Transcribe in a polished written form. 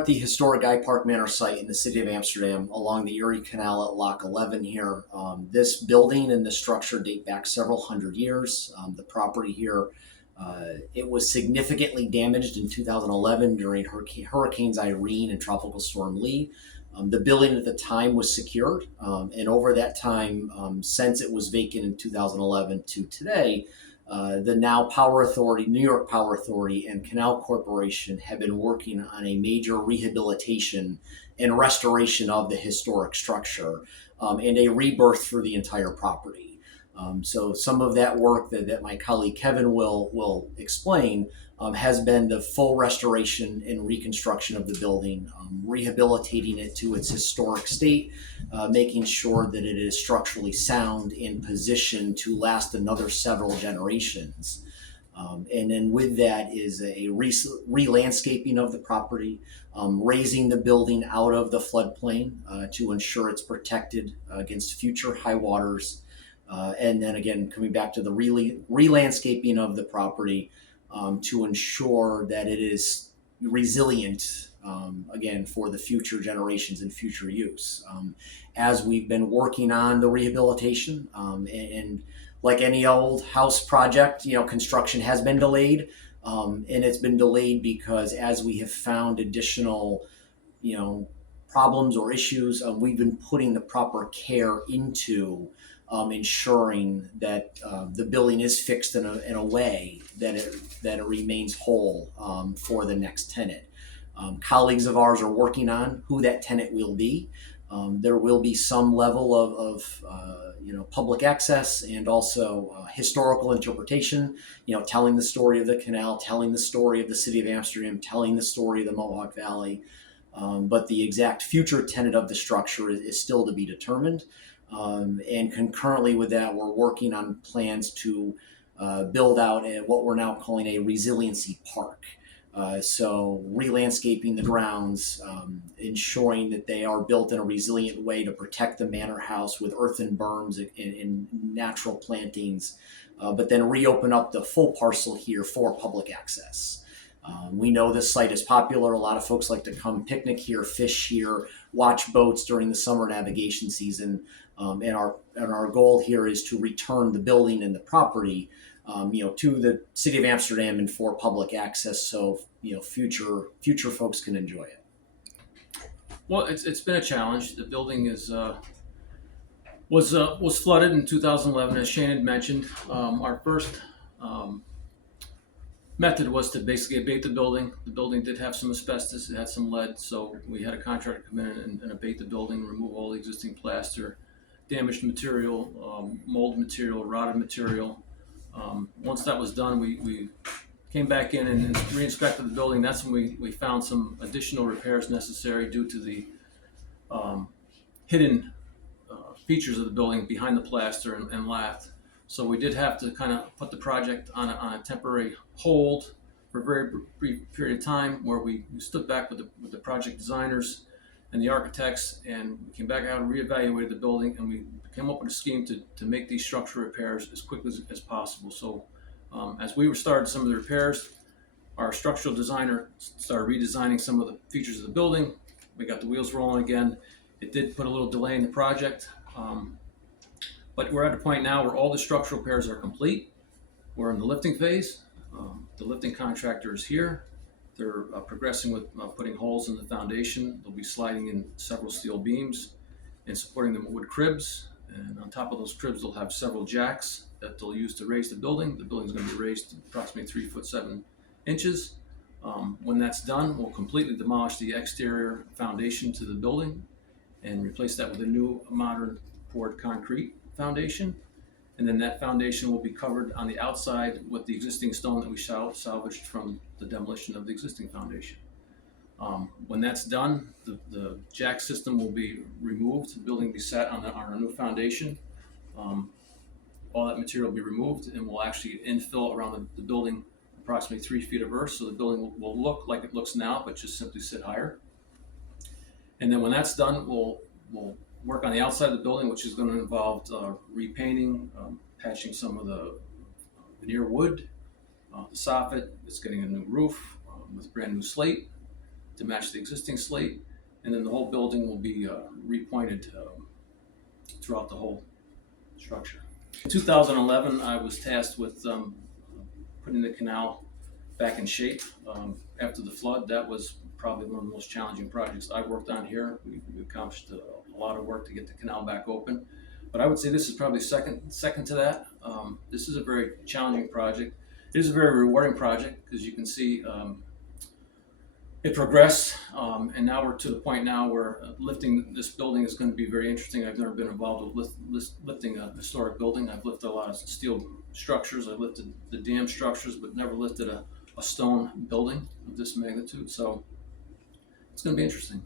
at the historic Guy Park Manor site in the city of Amsterdam along the Erie Canal at Lock 11 here. This building and the structure date back several hundred years. The property here, it was significantly damaged in 2011 during Hurricanes Irene and Tropical Storm Lee. The building at the time was secured, and over that time, since it was vacant in 2011 to today, the now Power Authority, New York Power Authority, and Canal Corporation have been working on a major rehabilitation and restoration of the historic structure, and a rebirth for the entire property. So some of that work that my colleague Kevin will explain has been the full restoration and reconstruction of the building, rehabilitating it to its historic state, making sure that it is structurally sound and positioned to last another several generations. And then with that is a re-landscaping of the property, raising the building out of the floodplain to ensure it's protected against future high waters. And then again, coming back to the re-landscaping of the property to ensure that it is resilient, again, for the future generations and future use. As we've been working on the rehabilitation, and like any old house project, construction has been delayed, and it's been delayed because as we have found additional, problems or issues, we've been putting the proper care into ensuring that the building is fixed in a way that it remains whole for the next tenant. Colleagues of ours are working on who that tenant will be. There will be some level of public access and also historical interpretation, telling the story of the canal, telling the story of the city of Amsterdam, telling the story of the Mohawk Valley. But the exact future tenant of the structure is still to be determined. And concurrently with that, we're working on plans to build out what we're now calling a resiliency park. So re-landscaping the grounds, ensuring that they are built in a resilient way to protect the manor house with earthen berms and natural plantings, but then reopen up the full parcel here for public access. We know this site is popular. A lot of folks like to come picnic here, fish here, watch boats during the summer navigation season. And our goal here is to return the building and the property, to the city of Amsterdam and for public access, so future folks can enjoy it. Well, it's been a challenge. The building was flooded in 2011, as Shannon mentioned. Our first method was to basically abate the building. The building did have some asbestos, it had some lead, so we had a contractor come in and abate the building, remove all the existing plaster, damaged material, mold material, rotted material. Once that was done, we came back in and re-inspected the building. That's when we found some additional repairs necessary due to the hidden features of the building behind the plaster and lath. So we did have to kind of put the project on a temporary hold for a very brief period of time, where we stood back with the project designers and the architects, and we came back out and reevaluated the building, and we came up with a scheme to make these structural repairs as quickly as possible. So as we started some of the repairs, our structural designer started redesigning some of the features of the building. We got the wheels rolling again. It did put a little delay in the project, but we're at a point now where all the structural repairs are complete. We're in the lifting phase. The lifting contractor is here. They're progressing with putting holes in the foundation. They'll be sliding in several steel beams and supporting them with wood cribs. And on top of those cribs, they'll have several jacks that they'll use to raise the building. The building's going to be raised to approximately 3'7" When that's done, we'll completely demolish the exterior foundation to the building and replace that with a new modern poured concrete foundation. And then that foundation will be covered on the outside with the existing stone that we salvaged from the demolition of the existing foundation. When that's done, the jack system will be removed, the building will be set on a new foundation. All that material will be removed, and we'll actually infill around the building approximately 3 feet of earth, so the building will look like it looks now, but just simply sit higher. And then when that's done, we'll work on the outside of the building, which is going to involve repainting, patching some of the veneer wood, the soffit. It's getting a new roof with brand new slate, to match the existing slate, and then the whole building will be repointed throughout the whole structure. In 2011, I was tasked with putting the canal back in shape after the flood. That was probably one of the most challenging projects I've worked on here. We accomplished a lot of work to get the canal back open, but I would say this is probably second to that. This is a very challenging project. It is a very rewarding project because you can see it progressed, and now we're to the point now where lifting this building is going to be very interesting. I've never been involved with lifting a historic building. I've lifted a lot of steel structures. I've lifted the dam structures, but never lifted a stone building of this magnitude. So it's going to be interesting.